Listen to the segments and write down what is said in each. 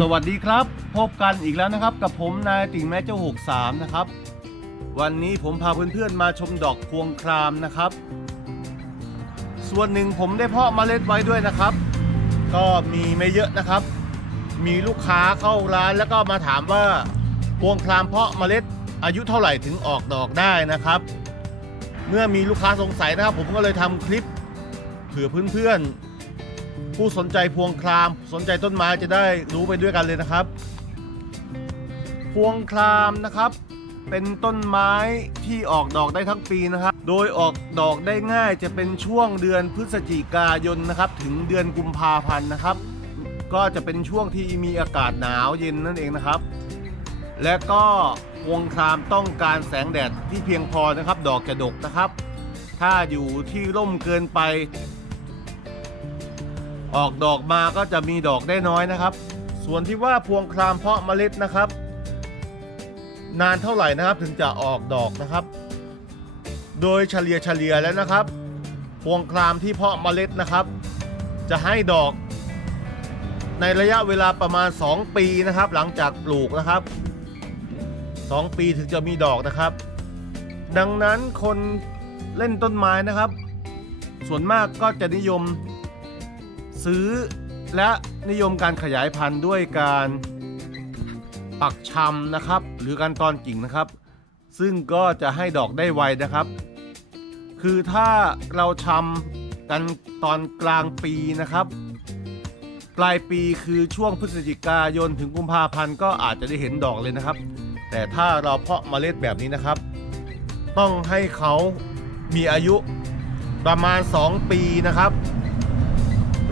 สวัสดีครับ พบกันอีกแล้วนะครับ กับผมนายติ่งแม่เจ้า 63 นะครับ วันนี้ผมพาเพื่อนๆมาชมดอกพวงครามนะครับ ส่วนหนึ่งผมได้เพาะเมล็ดไว้ด้วยนะครับ ก็มีไม่เยอะนะครับ มีลูกค้าเข้าร้านแล้วก็มาถามว่าพวงครามเพาะเมล็ดอายุเท่าไหร่ถึงออกดอกได้นะครับ เมื่อมีลูกค้าสงสัยนะครับ ผมก็เลยทำคลิปเผื่อเพื่อนๆ ผู้สนใจพวงคราม สนใจต้นไม้จะได้รู้ไปด้วยกันเลยนะครับ พวงครามนะครับ เป็นต้นไม้ที่ออกดอกได้ทั้งปีนะครับ โดยออกดอกได้ง่ายจะเป็นช่วงเดือนพฤศจิกายนนะครับ ถึงเดือนกุมภาพันธ์นะครับ ก็จะเป็นช่วงที่มีอากาศหนาวเย็นนั่นเองนะครับ และก็พวงครามต้องการแสงแดดที่เพียงพอนะครับ ดอกจะดกนะครับ ถ้าอยู่ที่ร่มเกินไป ออกดอกมาก็จะมีดอกได้น้อยนะครับ ส่วนที่ว่าพวงครามเพาะเมล็ดนะครับ นานเท่าไหร่นะครับถึงจะออกดอกนะครับ โดยเฉลี่ยเฉลี่ยแล้วนะครับ พวงครามที่เพาะเมล็ดนะครับ จะให้ดอก ในระยะเวลาประมาณ 2 ปีนะครับ หลังจากปลูกนะครับ 2 ปีถึงจะมีดอกนะครับ ดังนั้นคนเล่นต้นไม้นะครับ ส่วนมากก็จะนิยม ซื้อและนิยมการขยายพันธุ์ด้วยการปักชำนะครับ หรือการตอนกิ่งนะครับ ซึ่งก็จะให้ดอกได้ไวนะครับ คือถ้าเราชำกันตอนกลางปีนะครับ ปลายปีคือช่วงพฤศจิกายนถึงกุมภาพันธ์ก็อาจจะได้เห็นดอกเลยนะครับ แต่ถ้าเราเพาะเมล็ดแบบนี้นะครับ ต้องให้เขามีอายุประมาณ 2 ปีนะครับ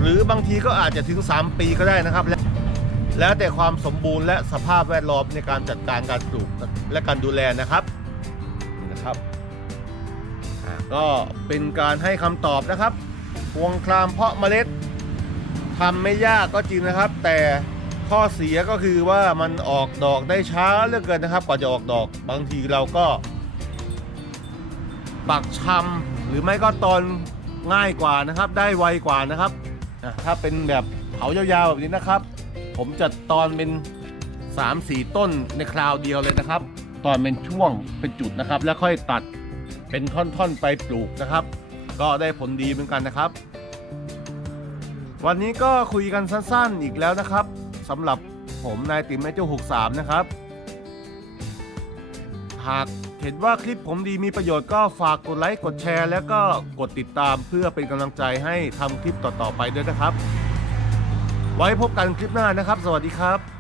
หรือบางทีก็อาจจะถึง 3 ปีก็ได้นะครับแล,แล้วแต่ความสมบูรณ์และสภาพแวดล้อมในการจัดการการปลูกและการดูแลนะครับนะครับก็เป็นการให้คำตอบนะครับพวงครามเพาะเมล็ดทำไม่ยากก็จริงนะครับ แต่ข้อเสียก็คือว่ามันออกดอกได้ช้าเหลือเกินนะครับกว่าจะออกดอกบางทีเราก็ ปักชำหรือไม่ก็ตอนง่ายกว่านะครับ ได้ไวกว่านะครับ อะถ้าเป็นแบบเผายาวๆแบบนี้นะครับ ผมจะตอนเป็น 3-4 ต้นในคราวเดียวเลยนะครับ ตอนเป็นช่วงเป็นจุดนะครับ แล้วค่อยตัดเป็นท่อนๆไปปลูกนะครับ ก็ได้ผลดีเหมือนกันนะครับ วันนี้ก็คุยกันสั้นๆอีกแล้วนะครับสำหรับผมนายติ๋มแม่เจ้า63 นะครับ หากเห็นว่าคลิปผมดีมีประโยชน์ก็ฝากกดไลค์กดแชร์ แล้วก็กดติดตามเพื่อเป็นกำลังใจให้ทำคลิปต่อๆไปด้วยนะครับ ไว้พบกันคลิปหน้านะครับ สวัสดีครับ